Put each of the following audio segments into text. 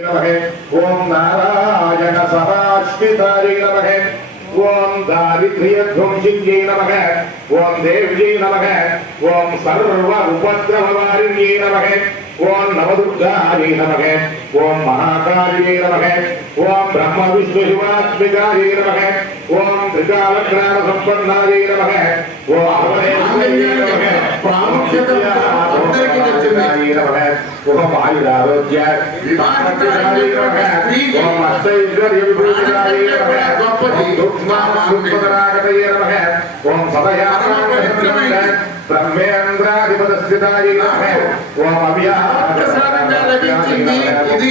నమః ఓం నారాయణ సదాశ్వితాయ నమః ఓం దారిద్ర్యధ్వంసిన్యై నమః ఓం దేవ్యై నమః ఓం సర్వ ఉపద్రవవారిణ్యై నమః ఓం నవదుర్గాయై నమః ఓం మహాకార్యై నమః ఓం బ్రహ్మ విష్ణు శివాత్మికాయై నమః ఓం நமக ஓம் ஆயுராரோக்கிய ஓம் அஸ்தைரியவிபூதிகாயே நமக ஓம் துக்மாமாமுக்பதராகதயே நமக ஓம் சதயாராமஹேந்திரமக ब्रह्मेन्द्राधिपतस्थिताय नमः ॐ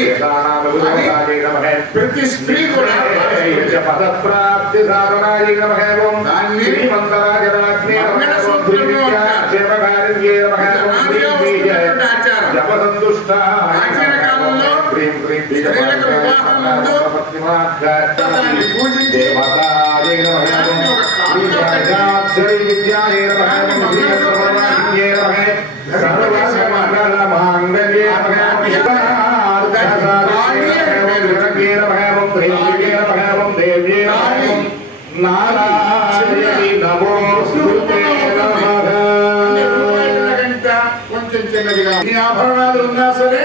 अव्याहतानामभूताय नमः प्रतिस्त्रीगुणाय नमः ॐ श्रीमन्तराजराज्ञे नमः ॐ त्रिविद्याक्षेमकारिण्ये नमः జపసంతుష్టాయ ప్రాచీన కాలంలో స్త్రీలకు వివాహం ముందు దాన్ని పూజించి దేవతాయ కొంచెం చిన్నదిగా ఈ ఆభరణాలు ఉన్నా సరే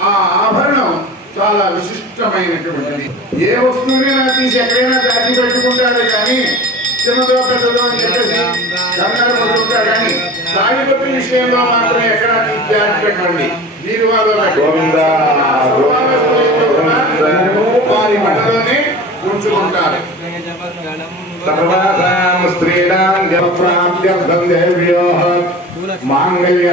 ఆ ఆభరణం చాలా విశిష్టమైనటువంటిది ఏ వస్తువునైనా తీసి ఎక్కడైనా దాచి పెట్టుకుంటాడు కానీ చిన్నదో పెద్దదో అని చెప్పేసి పడుతుంటాడు కానీ తాడిపత్రి విషయంలో మాత్రం ఎక్కడ తీసి దాచి పెట్టండి మీరు వారి పట్టలోనే ఉంచుకుంటారు సర్వాసాం స్త్రీణాం ప్రాప్త్యర్థం దేవ్యో మాంగళ్య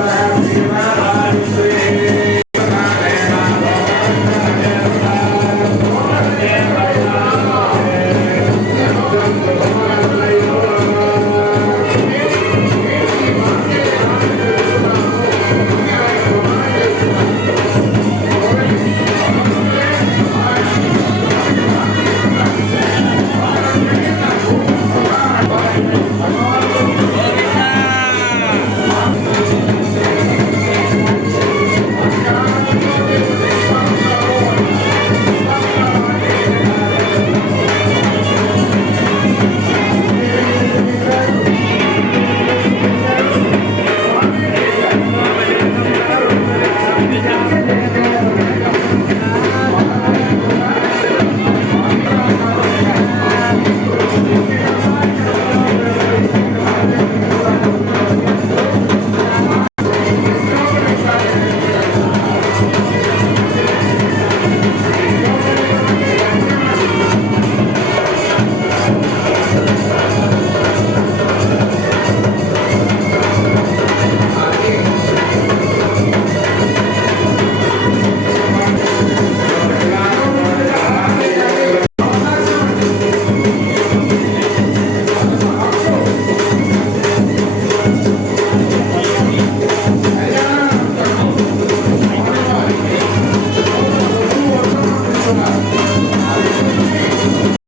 Thank.